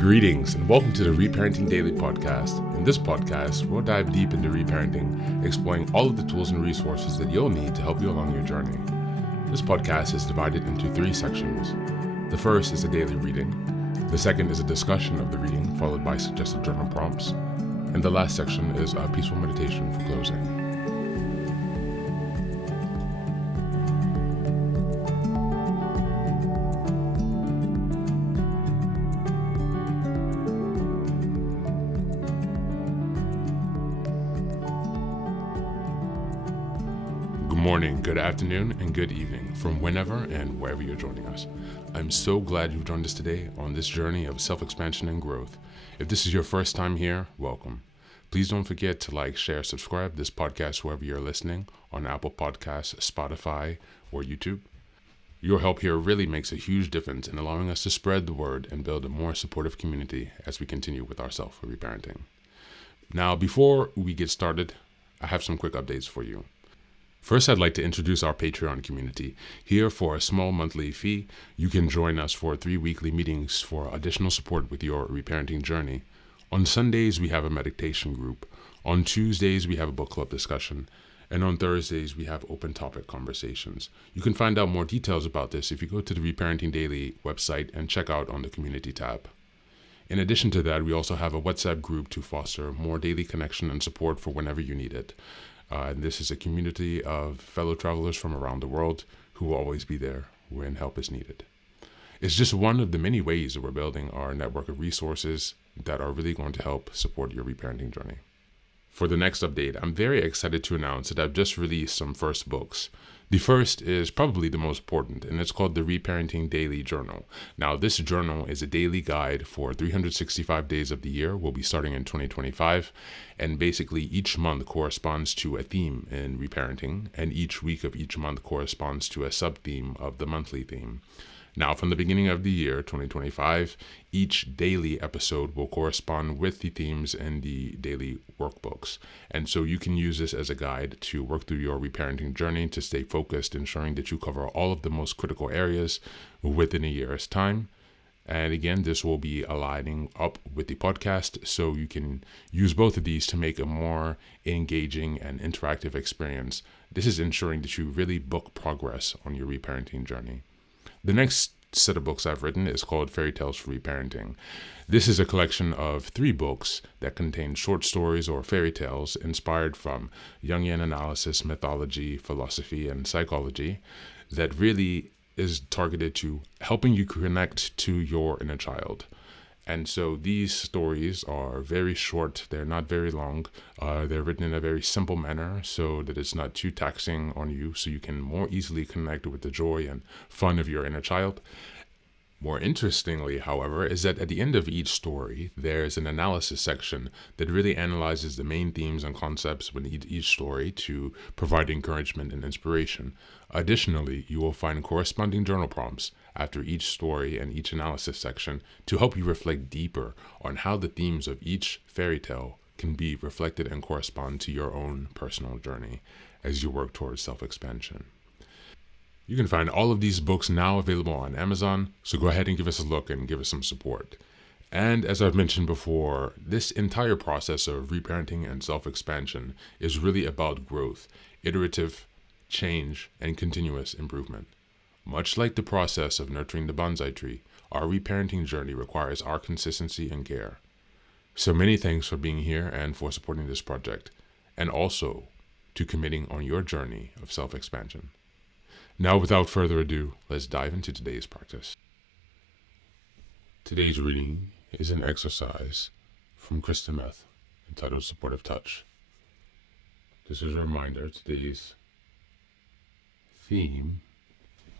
Greetings and welcome to the Reparenting Daily podcast. In this podcast, we'll dive deep into reparenting, exploring all of the tools and resources that you'll need to help you along your journey. This podcast is divided into 3 sections. The first is a daily reading. The second is a discussion of the reading, followed by suggested journal prompts. And the last section is a peaceful meditation for closing. Good morning, good afternoon, and good evening from whenever and wherever you're joining us. I'm so glad you've joined us today on this journey of self-expansion and growth. If this is your first time here, welcome. Please don't forget to like, share, subscribe this podcast wherever you're listening, on Apple Podcasts, Spotify, or YouTube. Your help here really makes a huge difference in allowing us to spread the word and build a more supportive community as we continue with our self-reparenting. Now, before we get started, I have some quick updates for you. First, I'd like to introduce our Patreon community. Here, for a small monthly fee, you can join us for 3 weekly meetings for additional support with your reparenting journey. On Sundays, we have a meditation group. On Tuesdays, we have a book club discussion. And on Thursdays, we have open topic conversations. You can find out more details about this if you go to the Reparenting Daily website and check out on the community tab. In addition to that, we also have a WhatsApp group to foster more daily connection and support for whenever you need it. And this is a community of fellow travelers from around the world who will always be there when help is needed. It's just one of the many ways that we're building our network of resources that are really going to help support your reparenting journey. For the next update, I'm very excited to announce that I've just released some first books. The first is probably the most important, and it's called the Reparenting Daily Journal. Now, this journal is a daily guide for 365 days of the year. We'll be starting in 2025, and basically each month corresponds to a theme in reparenting, and each week of each month corresponds to a sub-theme of the monthly theme. Now, from the beginning of the year, 2025, each daily episode will correspond with the themes in the daily workbooks. And so you can use this as a guide to work through your reparenting journey to stay focused, ensuring that you cover all of the most critical areas within a year's time. And again, this will be aligning up with the podcast, so you can use both of these to make a more engaging and interactive experience. This is ensuring that you really book progress on your reparenting journey. The next set of books I've written is called Fairy Tales for Reparenting. This is a collection of 3 books that contain short stories or fairy tales inspired from Jungian analysis, mythology, philosophy, and psychology that really is targeted to helping you connect to your inner child. And so these stories are very short. They're not very long. They're written in a very simple manner so that it's not too taxing on you, so you can more easily connect with the joy and fun of your inner child. More interestingly, however, is that at the end of each story, there's an analysis section that really analyzes the main themes and concepts within each story to provide encouragement and inspiration. Additionally, you will find corresponding journal prompts after each story and each analysis section to help you reflect deeper on how the themes of each fairy tale can be reflected and correspond to your own personal journey as you work towards self-expansion. You can find all of these books now available on Amazon, so go ahead and give us a look and give us some support. And as I've mentioned before, this entire process of reparenting and self-expansion is really about growth, iterative change, and continuous improvement. Much like the process of nurturing the bonsai tree, our reparenting journey requires our consistency and care. So many thanks for being here and for supporting this project, and also to committing on your journey of self-expansion. Now, without further ado, let's dive into today's practice. Today's reading is an exercise from Kristen Meth entitled Supportive Touch. This is a reminder, today's theme,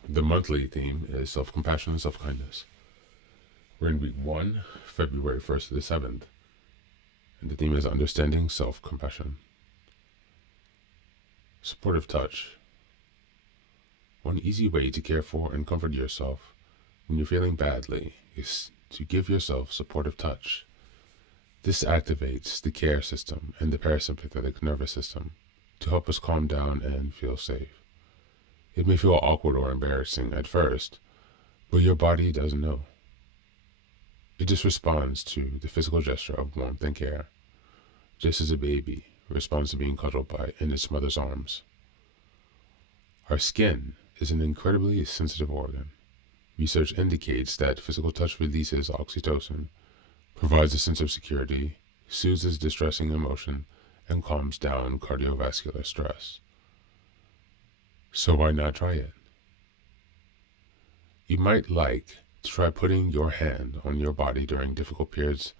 the monthly theme, is self-compassion and self-kindness. We're in week 1, February 1st to the 7th, and the theme is understanding self-compassion. Supportive touch. One easy way to care for and comfort yourself when you're feeling badly is to give yourself supportive touch. This activates the care system and the parasympathetic nervous system to help us calm down and feel safe. It may feel awkward or embarrassing at first, but your body doesn't know. It just responds to the physical gesture of warmth and care, just as a baby responds to being cuddled by in its mother's arms. Our skin is an incredibly sensitive organ. Research indicates that physical touch releases oxytocin, provides a sense of security, soothes distressing emotion, and calms down cardiovascular stress. So why not try it? You might like to try putting your hand on your body during difficult periods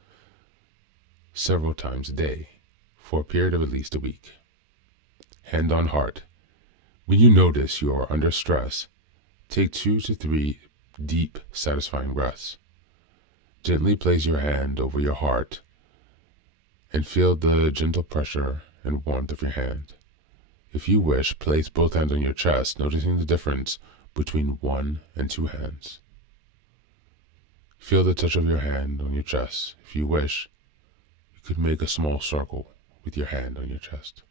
several times a day for a period of at least a week. Hand on heart. When you notice you are under stress, take 2 to 3 deep, satisfying breaths. Gently place your hand over your heart and feel the gentle pressure and warmth of your hand. If you wish, place both hands on your chest, noticing the difference between 1 and 2 hands. Feel the touch of your hand on your chest. If you wish, you could make a small circle with your hand on your chest.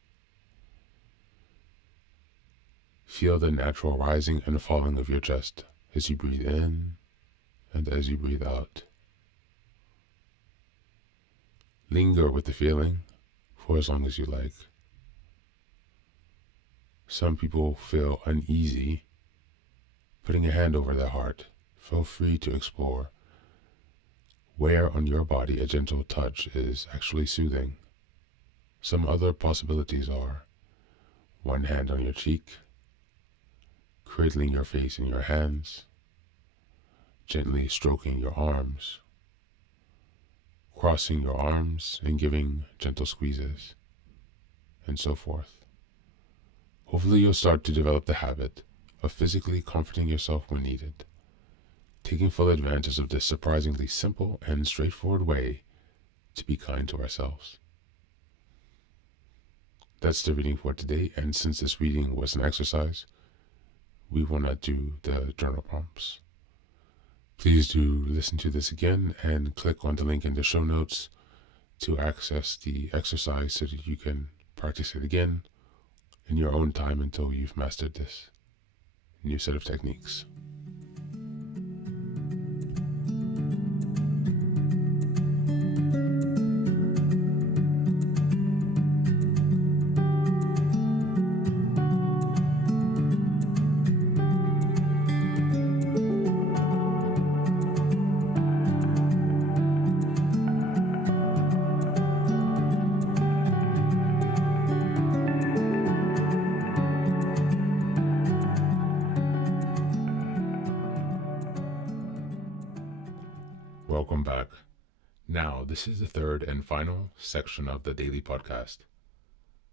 Feel the natural rising and falling of your chest as you breathe in and as you breathe out. Linger with the feeling for as long as you like. Some people feel uneasy putting a hand over their heart. Feel free to explore where on your body a gentle touch is actually soothing. Some other possibilities are one hand on your cheek, cradling your face in your hands, gently stroking your arms, crossing your arms and giving gentle squeezes, and so forth. Hopefully you'll start to develop the habit of physically comforting yourself when needed, taking full advantage of this surprisingly simple and straightforward way to be kind to ourselves. That's the reading for today, and since this reading was an exercise, we will not do the journal prompts. Please do listen to this again and click on the link in the show notes to access the exercise so that you can practice it again in your own time until you've mastered this new set of techniques. Welcome back. Now, this is the third and final section of the daily podcast.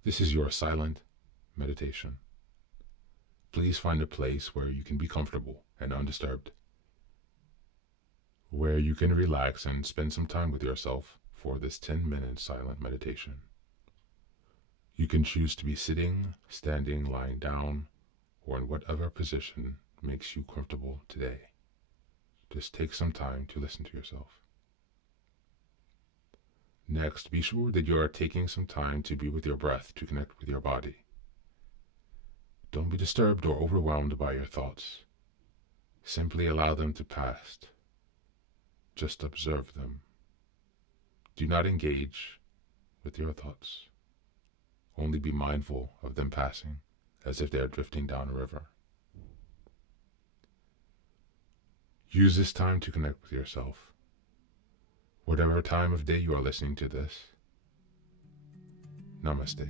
This is your silent meditation. Please find a place where you can be comfortable and undisturbed, where you can relax and spend some time with yourself for this 10-minute silent meditation. You can choose to be sitting, standing, lying down, or in whatever position makes you comfortable today. Just take some time to listen to yourself. Next, be sure that you are taking some time to be with your breath to connect with your body. Don't be disturbed or overwhelmed by your thoughts. Simply allow them to pass. Just observe them. Do not engage with your thoughts. Only be mindful of them passing as if they are drifting down a river. Use this time to connect with yourself. Whatever time of day you are listening to this, Namaste.